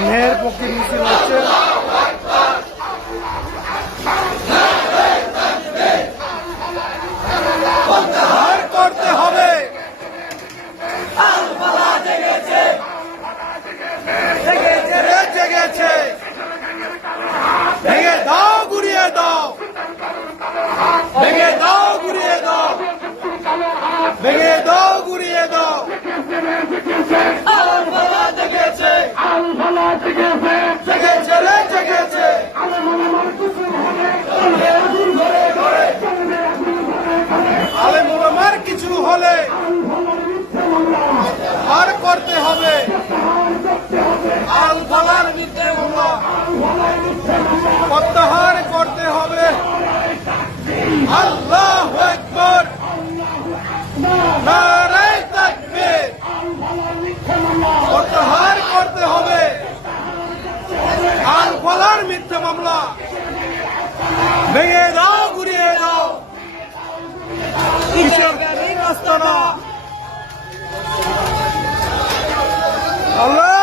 মেয়ের পক্ষে মিছিল হচ্ছে। প্রত্যাহার করতে হবে। জেগেছে, ভেঙে দাও, গুড়িয়ে দাও, ভেঙে দাও, গুড়িয়ে দাও, ভেঙে দাও, গুড়িয়ে দাও। জেগেছে, জেগেছে রে, জেগেছে। আলেম ওলামার কিছু হলে আর করতে হবে। আল ফালার মিথ্যে মামলা প্রত্যাহার করতে হবে। আল্লাহু আকবার, নারে তাকবীর। প্রত্যাহার করতে হবে আল ফালার মিথ্যে মামলা। ভেঙে দাও, ঘুরিয়ে দাও, আস্তানা। আল্লাহ